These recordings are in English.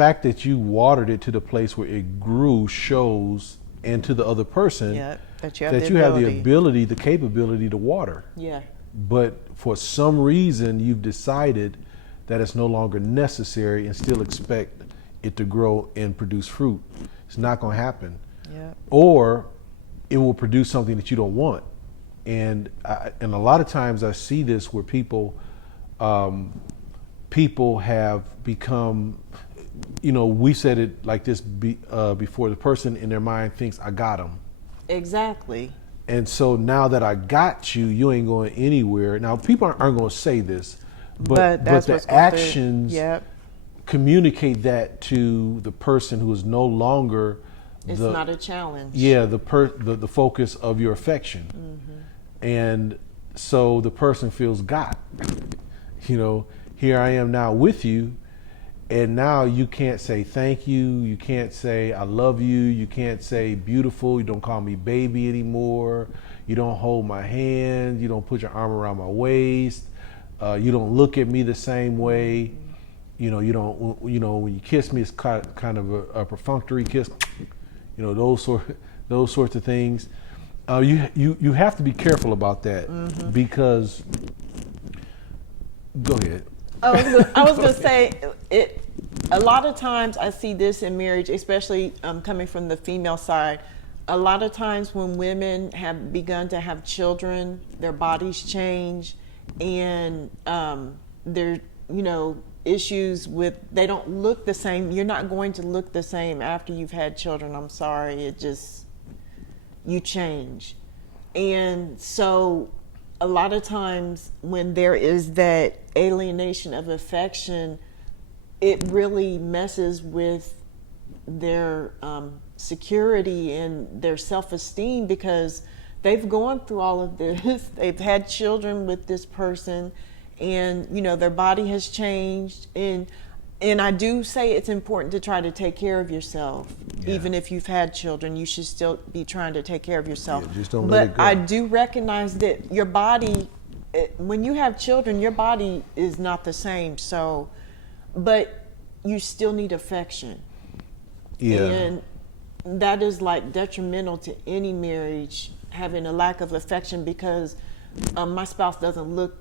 fact that you watered it to the place where it grew shows, and to the other person, that you have the ability, the capability to water. Yeah. But for some reason, you've decided that it's no longer necessary and still expect it to grow and produce fruit. It's not going to happen. Yeah. Or it will produce something that you don't want. And a lot of times I see this where people have become, we said it like this before, the person in their mind thinks I got them. Exactly. And so now that I got you, you ain't going anywhere. Now people aren't going to say this, but the actions communicate that to the person who is no longer it's not a challenge. Yeah, the focus of your affection. Mm-hmm. And so the person feels got. Here I am now with you, and now you can't say thank you, you can't say I love you, you can't say beautiful, you don't call me baby anymore, you don't hold my hand, you don't put your arm around my waist, you don't look at me the same way, you don't, when you kiss me it's kind of a perfunctory kiss, those sorts of things. You have to be careful about that. Mm-hmm. Because go ahead. I was going to say, a lot of times I see this in marriage, especially coming from the female side. A lot of times when women have begun to have children, their bodies change, and there, issues with, they don't look the same. You're not going to look the same after you've had children. I'm sorry. You change. And so a lot of times when there is that alienation of affection, it really messes with their security and their self-esteem, because they've gone through all of this. They've had children with this person, and their body has changed. And I do say it's important to try to take care of yourself. Yeah. Even if you've had children, you should still be trying to take care of yourself. Yeah, just don't let it go. I do recognize that your body, when you have children, your body is not the same. So, but you still need affection. Yeah. And that is like detrimental to any marriage, having a lack of affection, because my spouse doesn't look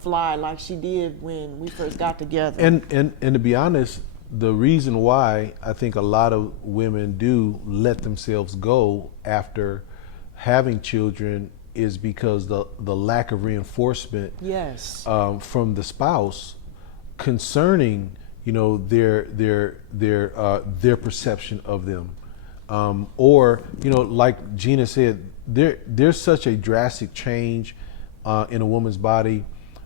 fly like she did when we first got together. And to be honest, the reason why I think a lot of women do let themselves go after having children is because the lack of reinforcement from the spouse concerning their perception of them, or like Gena said, there's such a drastic change in a woman's body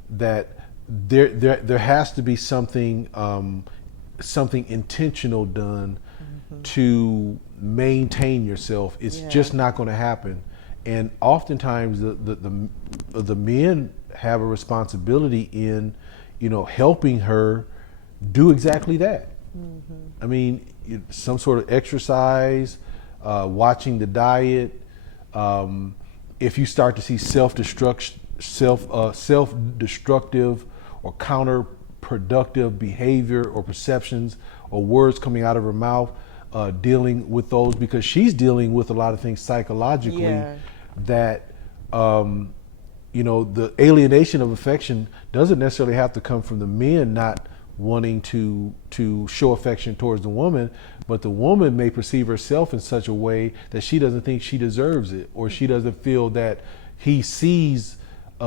that there has to be something intentional done to maintain yourself. It's just not going to happen. And oftentimes the men have a responsibility in helping her do exactly that. I mean, some sort of exercise, watching the diet. If you start to see self-destructive or counterproductive behavior or perceptions or words coming out of her mouth, dealing with those, because she's dealing with a lot of things psychologically that the alienation of affection doesn't necessarily have to come from the men not wanting to show affection towards the woman, but the woman may perceive herself in such a way that she doesn't think she deserves it, or she doesn't feel that he sees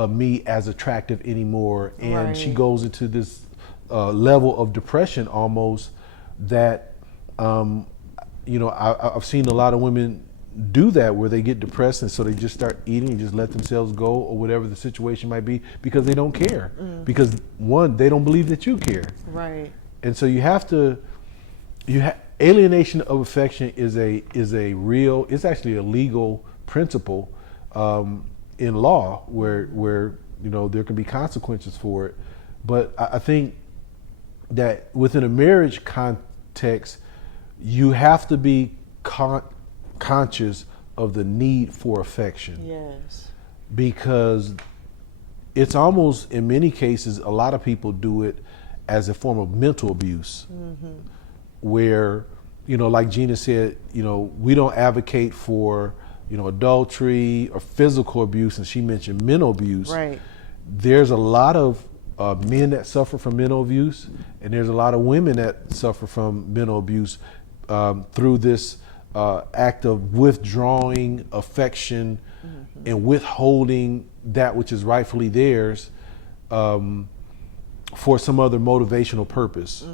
me as attractive anymore, and she goes into this level of depression almost that I've seen a lot of women do that, where they get depressed and so they just start eating and just let themselves go, or whatever the situation might be, because they don't care. Because one, they don't believe that you care. Right. And so alienation of affection is it's actually a legal principle in law where there can be consequences for it. But I think that within a marriage context, you have to be conscious of the need for affection. Yes. Because it's almost, in many cases, a lot of people do it as a form of mental abuse, where, like Gena said, we don't advocate for, adultery or physical abuse, and she mentioned mental abuse. Right. There's a lot of men that suffer from mental abuse, and there's a lot of women that suffer from mental abuse through this act of withdrawing affection and withholding that which is rightfully theirs for some other motivational purpose.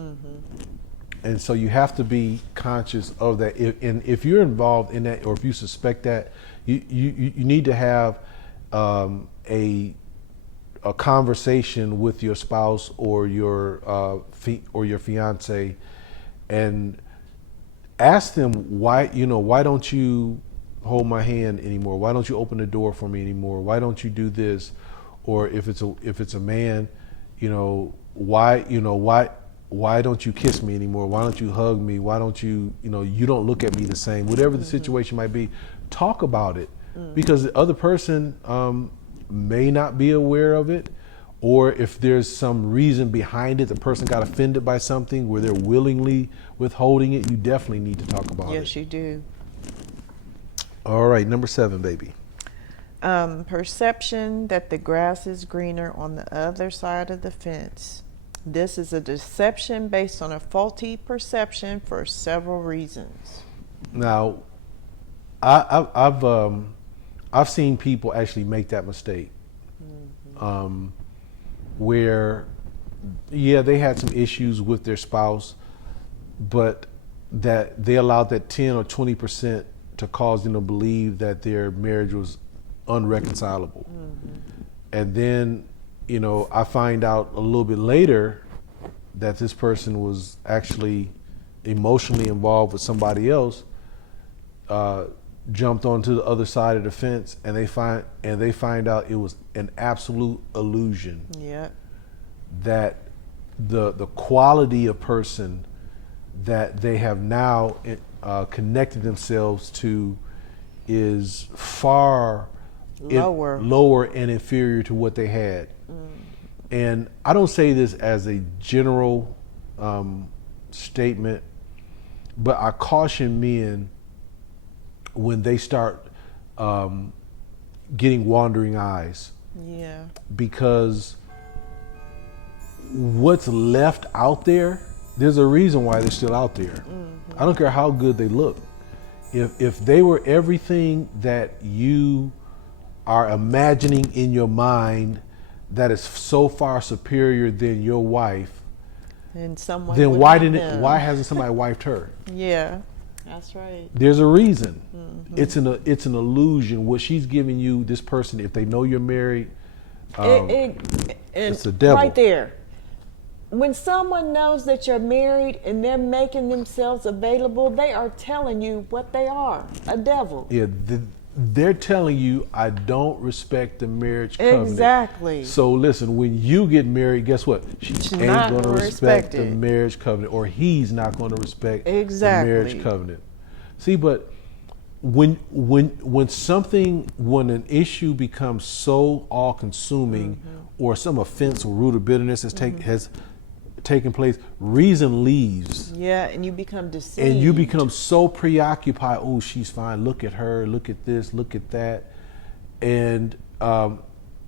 And so you have to be conscious of that. And if you're involved in that, or if you suspect that, you need to have a conversation with your spouse or your fiance, and ask them why don't you hold my hand anymore? Why don't you open the door for me anymore? Why don't you do this? Or if it's a man, why don't you kiss me anymore? Why don't you hug me? Why don't you, you don't look at me the same? Whatever the situation might be, talk about it, because the other person may not be aware of it, or if there's some reason behind it, the person got offended by something where they're willingly withholding it, you definitely need to talk about it. Yes, you do. All right, number 7, baby. Perception that the grass is greener on the other side of the fence. This is a deception based on a faulty perception for several reasons. Now, I've seen people actually make that mistake, where, they had some issues with their spouse, but that they allowed that 10 or 20% to cause them to believe that their marriage was unreconcilable. And then, I find out a little bit later that this person was actually emotionally involved with somebody else, jumped onto the other side of the fence, and they find out it was an absolute illusion. Yeah. That the quality of person that they have now connected themselves to is far lower and inferior to what they had. And I don't say this as a general statement, but I caution men when they start getting wandering eyes. Yeah. Because what's left out there, there's a reason why they're still out there. I don't care how good they look. If they were everything that you are imagining in your mind that is so far superior than your wife, and someone then why hasn't somebody wifed her? Yeah, that's right. There's a reason. It's an illusion. What she's giving you, this person, if they know you're married, it's the devil. Right there. When someone knows that you're married and they're making themselves available, they are telling you what they are, a devil. Yeah, they're telling you, I don't respect the marriage covenant. Exactly. So listen, when you get married, guess what? She ain't going to respect the marriage covenant, or he's not going to respect the marriage covenant. See, but when an issue becomes so all-consuming, or some offense or root of bitterness has taken place, reason leaves. Yeah, and you become deceived. And you become so preoccupied. Oh, she's fine. Look at her. Look at this. Look at that. And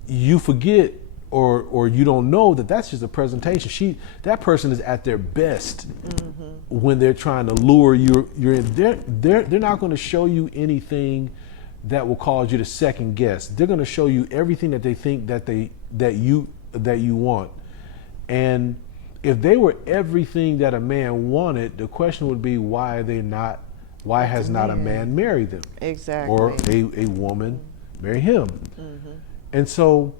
you forget, or you don't know that that's just a presentation. That person is at their best when they're trying to lure you. They're not going to show you anything that will cause you to second guess. They're going to show you everything that they think that you want. And if they were everything that a man wanted, the question would be, why has not a man married them? Exactly. Or a woman marry him? And so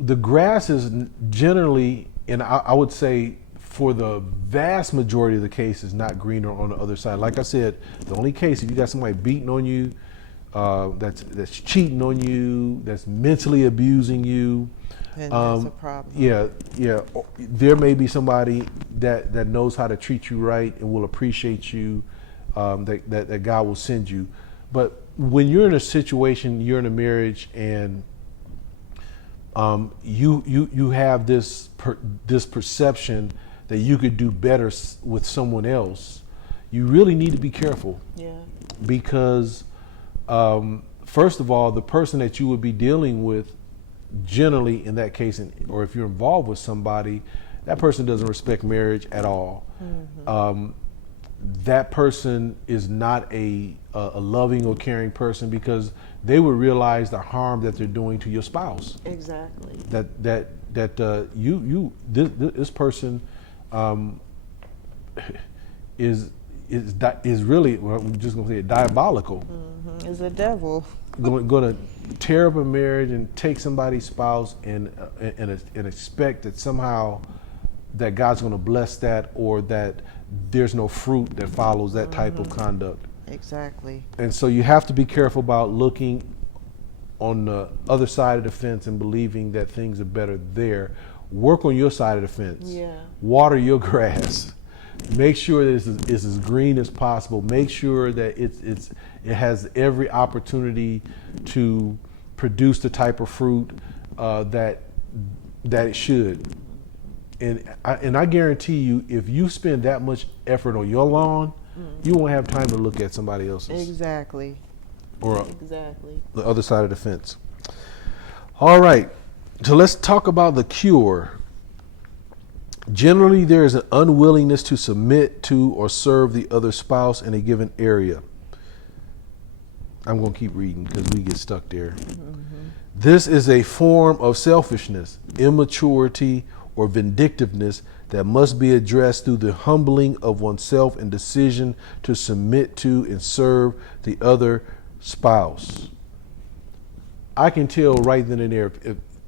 the grass is generally, and I would say for the vast majority of the cases, not greener on the other side. Like I said, the only case, if you got somebody beating on you, that's cheating on you, that's mentally abusing you, then that's a problem. Yeah. There may be somebody that knows how to treat you right and will appreciate you, that God will send you. But when you're in a situation, you're in a marriage, and you have this perception that you could do better with someone else, you really need to be careful. Yeah. Because first of all, the person that you would be dealing with, generally in that case, or if you're involved with somebody, that person doesn't respect marriage at all. That person is not a loving or caring person, because they would realize the harm that they're doing to your spouse. Exactly. This person is really, well, I'm just gonna say it, diabolical. Is a devil. Going to tear up a marriage and take somebody's spouse and expect that somehow that God's going to bless that, or that there's no fruit that follows that type of conduct. Exactly. And so you have to be careful about looking on the other side of the fence and believing that things are better there. Work on your side of the fence. Yeah. Water your grass. Make sure that it's as green as possible. Make sure that it has every opportunity to produce the type of fruit that it should. And I guarantee you, if you spend that much effort on your lawn, you won't have time to look at somebody else's. Exactly. Or exactly. the other side of the fence. All right. So let's talk about the cure. Generally, there is an unwillingness to submit to or serve the other spouse in a given area. I'm going to keep reading because we get stuck there. This is a form of selfishness, immaturity, or vindictiveness that must be addressed through the humbling of oneself and decision to submit to and serve the other spouse. I can tell right then and there,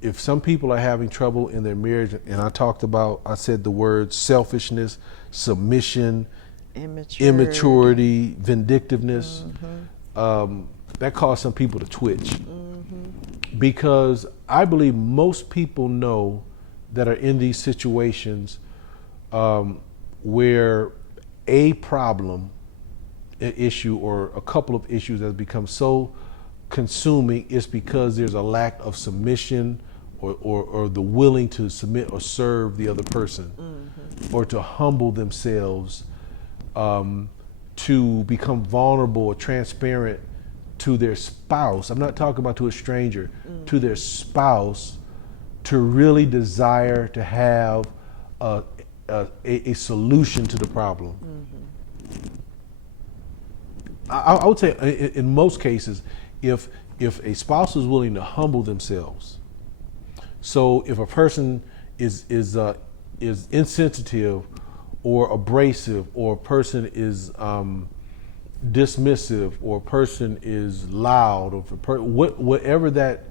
if some people are having trouble in their marriage, and I said the words selfishness, submission, immaturity, vindictiveness, that caused some people to twitch. Because I believe most people know that are in these situations where a problem, an issue, or a couple of issues has become so consuming, is because there's a lack of submission or the willing to submit or serve the other person, or to humble themselves, to become vulnerable or transparent to their spouse. I'm not talking about to a stranger, to their spouse, to really desire to have a solution to the problem. I would say in most cases, if a spouse is willing to humble themselves, so if a person is insensitive or abrasive, or a person is dismissive, or a person is loud, or whatever that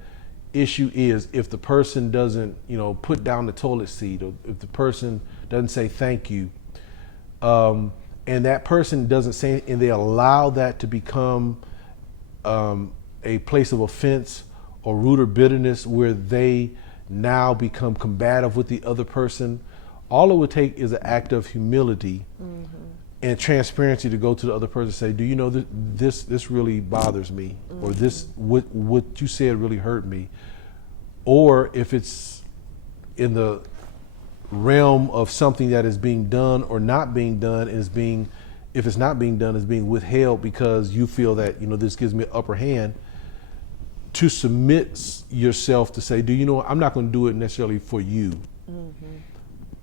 issue is, if the person doesn't, put down the toilet seat, or if the person doesn't say thank you, and that person doesn't say, and they allow that to become a place of offense or root of bitterness, where they now become combative with the other person, all it would take is an act of humility and transparency to go to the other person and say, do you know this really bothers me, or this what you said really hurt me. Or if it's in the realm of something that is being done or not being done, if it's not being done, is being withheld because you feel that this gives me an upper hand, to submit yourself to say, do you know what? I'm not going to do it necessarily for you.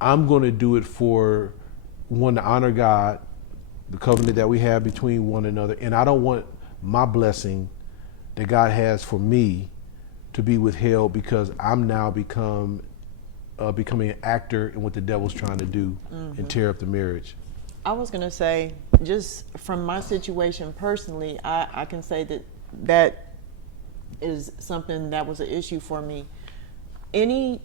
I'm going to do it for one, to honor God, the covenant that we have between one another. And I don't want my blessing that God has for me to be withheld because I'm now becoming an actor in what the devil's trying to do and tear up the marriage. I was going to say, just from my situation personally, I can say that is something that was an issue for me. Any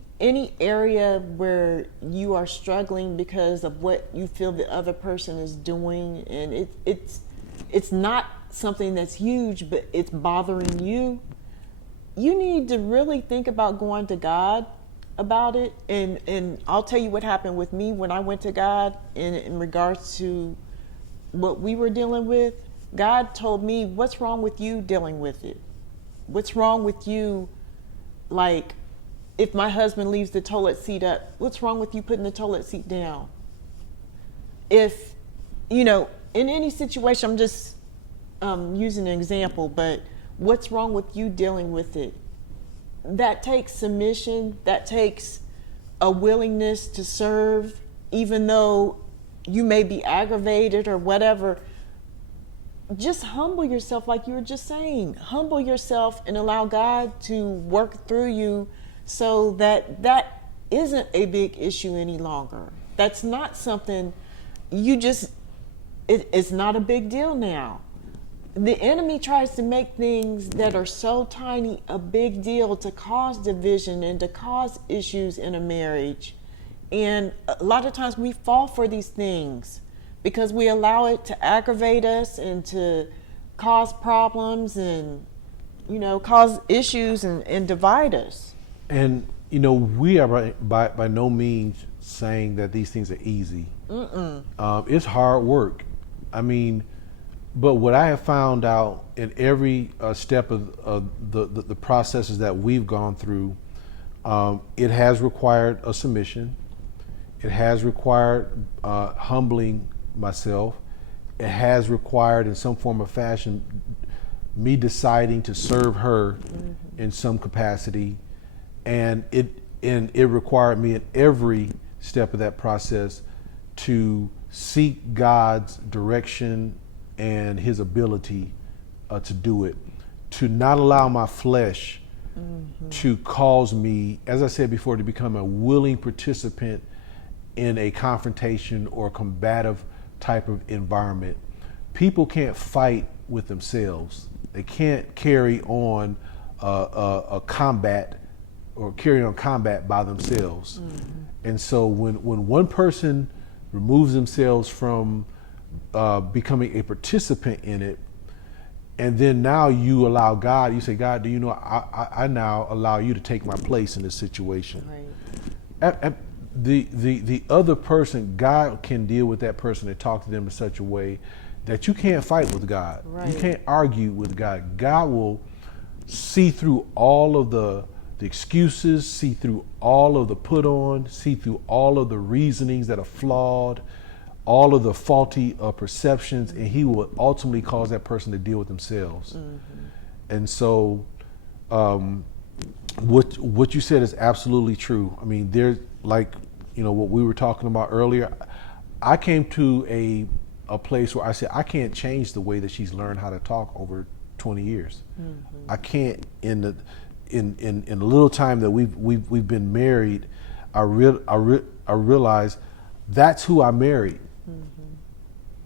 area where you are struggling because of what you feel the other person is doing, and it's not something that's huge, but it's bothering you, you need to really think about going to God about it. And I'll tell you what happened with me when I went to God in regards to what we were dealing with. God told me, what's wrong with you dealing with it? What's wrong with you, like, if my husband leaves the toilet seat up, what's wrong with you putting the toilet seat down? If, in any situation, I'm just using an example, but what's wrong with you dealing with it? That takes submission, that takes a willingness to serve, even though you may be aggravated or whatever. Just humble yourself, like you were just saying. Humble yourself and allow God to work through you so that that isn't a big issue any longer. That's not something it's not a big deal now. The enemy tries to make things that are so tiny a big deal to cause division and to cause issues in a marriage. And a lot of times we fall for these things because we allow it to aggravate us and to cause problems and, cause issues and divide us. And, we are by no means saying that these things are easy. It's hard work. But what I have found out in every step of the processes that we've gone through, it has required a submission. It has required humbling myself. It has required, in some form or fashion, me deciding to serve her in some capacity, and it required me in every step of that process to seek God's direction and his ability to do it, to not allow my flesh to cause me, as I said before, to become a willing participant in a confrontation or combative type of environment. People can't fight with themselves. They can't carry on a combat or carry on combat by themselves. And so when one person removes themselves from becoming a participant in it, and then now you allow God, you say, God, do you know, I now allow you to take my place in this situation. Right. The other person, God can deal with that person and talk to them in such a way that you can't fight with God. Right. You can't argue with God. God will see through all of the excuses, see through all of the put on, see through all of the reasonings that are flawed, all of the faulty perceptions, and he will ultimately cause that person to deal with themselves. And so what you said is absolutely true. There's like, what we were talking about earlier. I came to a place where I said, I can't change the way that she's learned how to talk over 20 years. I can't, in the little time that we've been married, I realized that's who I married.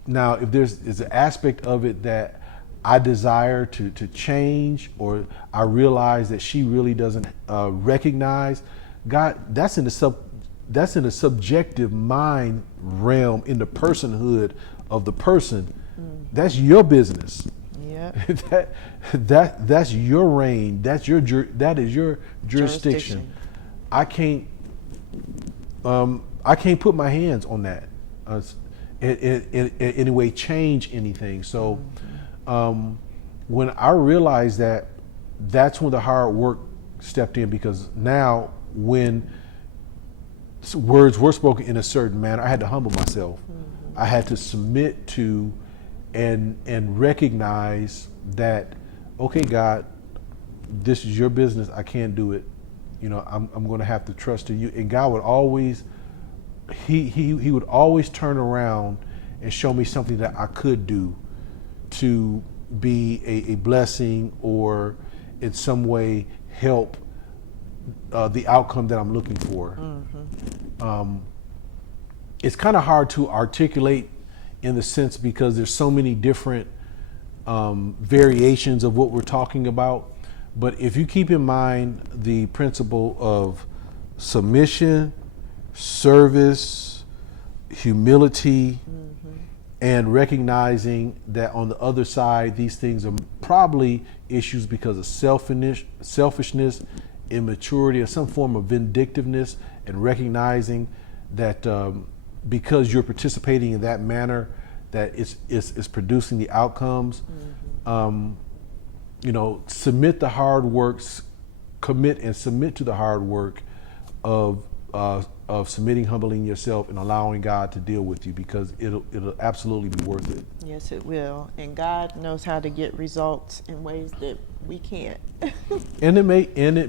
Now, if there's an aspect of it that I desire to change, or I realize that she really doesn't recognize, God, that's in the subjective mind realm, in the personhood of the person. That's your business. Yeah. that's your reign. That is your jurisdiction. I can't put my hands on that in any way, change anything. So when I realized that, that's when the hard work stepped in, because now when words were spoken in a certain manner, I had to humble myself. I had to submit to and recognize that, okay, God, this is your business. I can't do it. I'm going to have to trust in you. And God would always, he would always turn around and show me something that I could do to be a blessing, or in some way help the outcome that I'm looking for. It's kind of hard to articulate in the sense, because there's so many different variations of what we're talking about. But if you keep in mind the principle of submission, service, humility, and recognizing that on the other side, these things are probably issues because of selfishness, immaturity, or some form of vindictiveness, and recognizing that because you're participating in that manner, that it's producing the outcomes. Submit the hard works, commit and submit to the hard work of of submitting, humbling yourself, and allowing God to deal with you, because it'll absolutely be worth it. Yes, it will. And God knows how to get results in ways that we can't. And it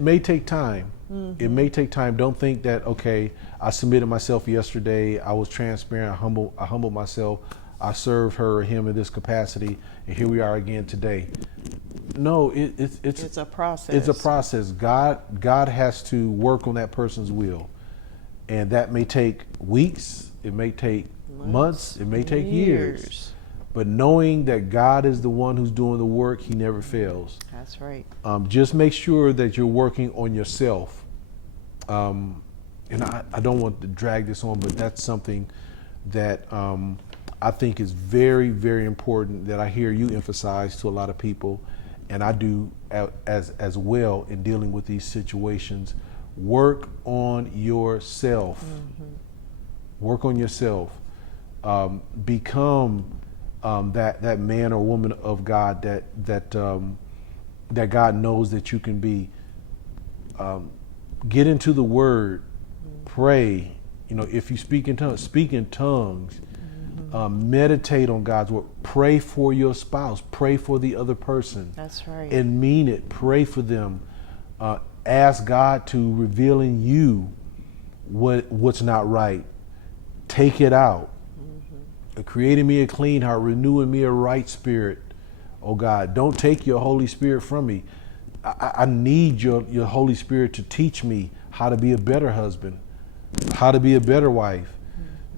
may take time. Mm-hmm. It may take time. Don't think that, okay, I submitted myself yesterday, I was transparent, I humbled myself, I served her or him in this capacity, and here we are again today. No, it's a process. It's a process. God has to work on that person's will. And that may take weeks, it may take months, it may take years. But knowing that God is the one who's doing the work, he never fails. That's right. Just make sure that you're working on yourself. And I don't want to drag this on, but that's something that I think is very, very important, that I hear you emphasize to a lot of people, and I do as well in dealing with these situations. Work on yourself. Mm-hmm. Work on yourself. Become that man or woman of God that God knows that you can be. Get into the Word. Mm-hmm. Pray. If you speak in tongues, speak in tongues. Mm-hmm. Meditate on God's word. Pray for your spouse. Pray for the other person. That's right. And mean it. Pray for them. Ask God to reveal in you what's not right. Take it out. Mm-hmm. Create in me a clean heart, renew in me a right spirit. Oh God, don't take your Holy Spirit from me. I need your Holy Spirit to teach me how to be a better husband, how to be a better wife.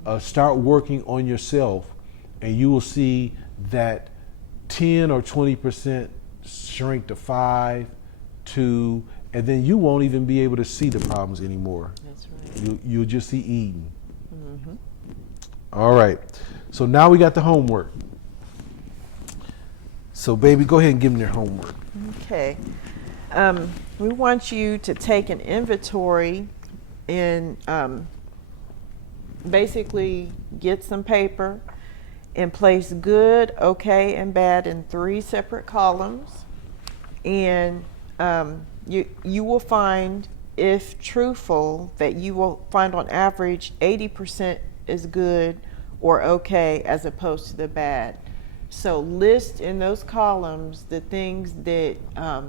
Mm-hmm. Start working on yourself, and you will see that 10 or 20% shrink to 5, 2, and then you won't even be able to see the problems anymore. That's right. You'll just see Eden. Mm-hmm. All right. So now we got the homework. So baby, go ahead and give them their homework. Okay. We want you to take an inventory and basically get some paper and place good, okay, and bad in 3 separate columns. And you will find, if truthful, that you will find on average 80% is good or okay as opposed to the bad. So list in those columns the things that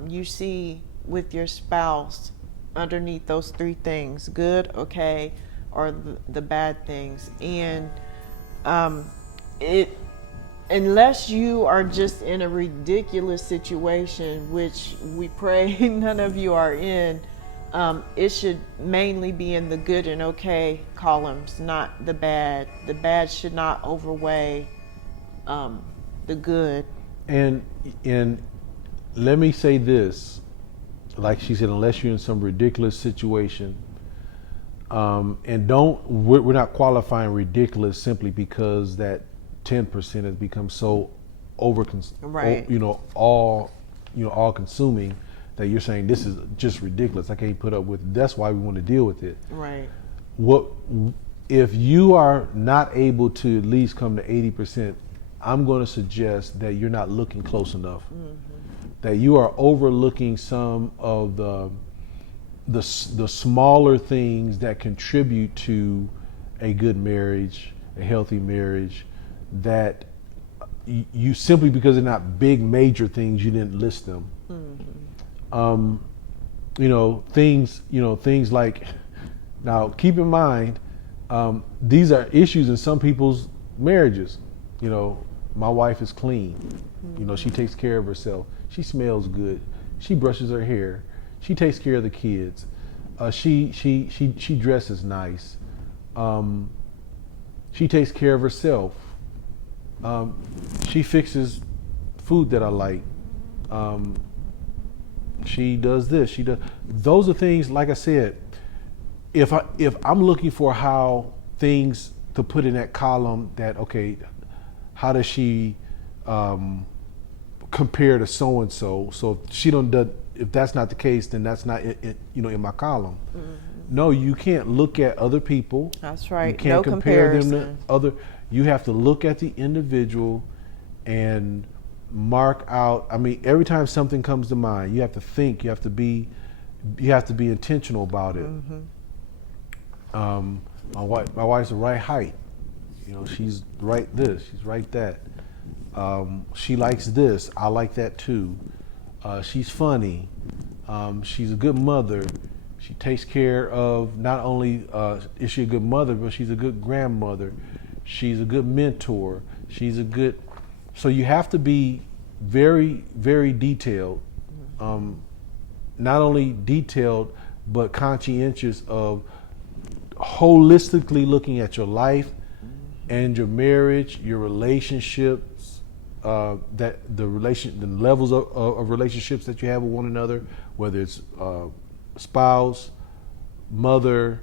you see with your spouse underneath those 3 things: good, okay, or the bad things. And unless you are just in a ridiculous situation, which we pray none of you are in, it should mainly be in the good and okay columns, not the bad. The bad should not overweigh the good. And let me say this, like she said, unless you're in some ridiculous situation, and we're not qualifying ridiculous simply because that 10% has become so all consuming that you're saying this is just ridiculous, I can't put up with it. That's why we want to deal with it. Right. If you are not able to at least come to 80%, I'm going to suggest that you're not looking close enough. Mm-hmm. That you are overlooking some of the smaller things that contribute to a good marriage, a healthy marriage, that you simply because they're not big major things, you didn't list them. Mm-hmm. Things like, now keep in mind, these are issues in some people's marriages. My wife is clean. Mm-hmm. She takes care of herself. She smells good. She brushes her hair. She takes care of the kids. She dresses nice. She takes care of herself. She fixes food that I like. She does this. She does. Those are things. Like I said, if I'm looking for how things to put in that column, that okay, how does she compare to so and so? So if she don't do, if that's not the case, then that's not in my column. Mm-hmm. No, you can't look at other people. That's right. You can't compare them to other. You have to look at the individual and mark out. I mean, every time something comes to mind, you have to think. You have to be intentional about it. Mm-hmm. My wife's the right height. You know, she's right this, she's right that. She likes this, I like that too. She's funny. She's a good mother. She takes care of, not only is she a good mother, but she's a good grandmother. She's a good mentor. She's a good, so you have to be very, very detailed. Not only detailed, but conscientious of holistically looking at your life and your marriage, your relationships, the levels of relationships that you have with one another, whether it's spouse, mother,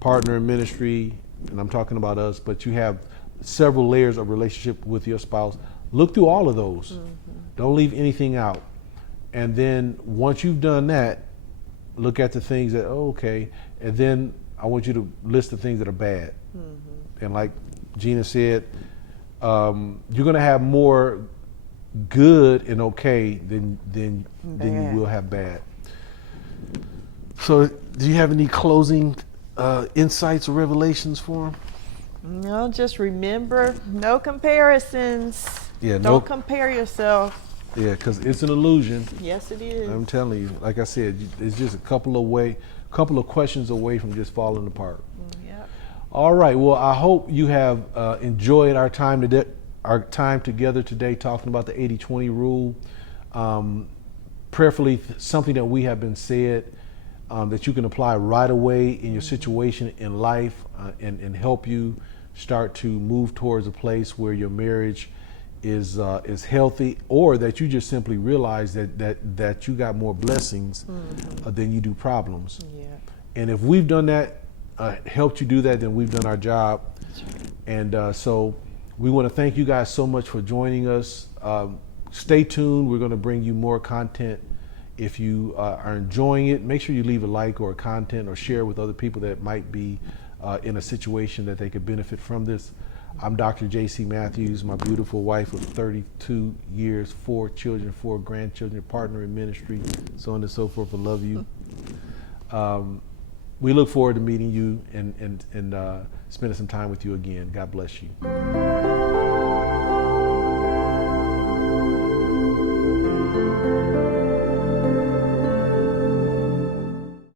partner in ministry, and I'm talking about us, but you have several layers of relationship with your spouse. Look through all of those. Don't leave anything out. And then once you've done that, look at the things that, okay, and then I want you to list the things that are bad. And like Gena said, you're going to have more good and okay than you will have bad. So do you have any closing insights or revelations for them? No, just remember, no comparisons. Yeah, Don't compare yourself. Yeah, because it's an illusion. Yes, it is. I'm telling you, like I said, it's just a couple of questions away from just falling apart. Yep. All right. Well, I hope you have enjoyed our time together today, talking about the 80-20 rule. Prayerfully, something that we have been said that you can apply right away in your situation in life and help you start to move towards a place where your marriage is healthy, or that you just simply realize that you got more blessings than you do problems. Yeah. And if we've done that, helped you do that, then we've done our job. And so we want to thank you guys so much for joining us. Stay tuned. We're going to bring you more content. If you are enjoying it, make sure you leave a like or a content or share with other people that might be in a situation that they could benefit from this. I'm Dr. J.C. Matthews, my beautiful wife of 32 years, 4 children, 4 grandchildren, partner in ministry, so on and so forth. I love you. We look forward to meeting you and spending some time with you again. God bless you.